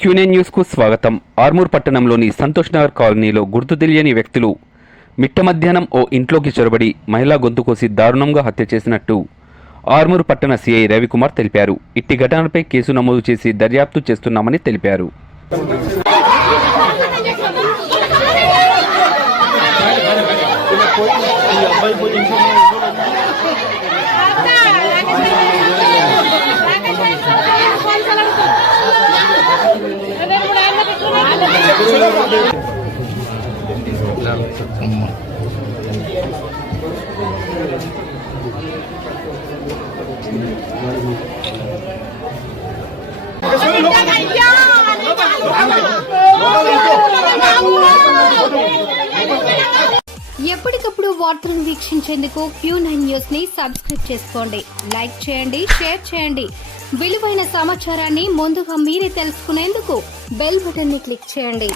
Quinine news కు స్వాగతం. ఆర్మూర్ పట్టణంలోని సంతోష్ నగర్ కాలనీలో గుర్తు తెలియని వ్యక్తులు మిట్ట మధ్యాహ్నం ఓ ఇంట్లోకి చొరబడి మహిళా గొంతు కోసి దారుణంగా హత్య చేసినట్టు ఆర్మూర్ పట్టణ సిఐ రవికుమార్ తెలిపారు. ఇట్టి ఘటనపై కేసు నమోదు చేసి దర్యాప్తు చేస్తున్నామని తెలిపారు. ఎప్పటికప్పుడు వార్తలను వీక్షించేందుకు Q9 న్యూస్ ని సబ్స్క్రైబ్ చేసుకోండి, లైక్ చేయండి, షేర్ చేయండి. విలువైన సమాచారాన్ని ముందుగా మీరే తెలుసుకునేందుకు బెల్ బటన్ ని క్లిక్ చేయండి.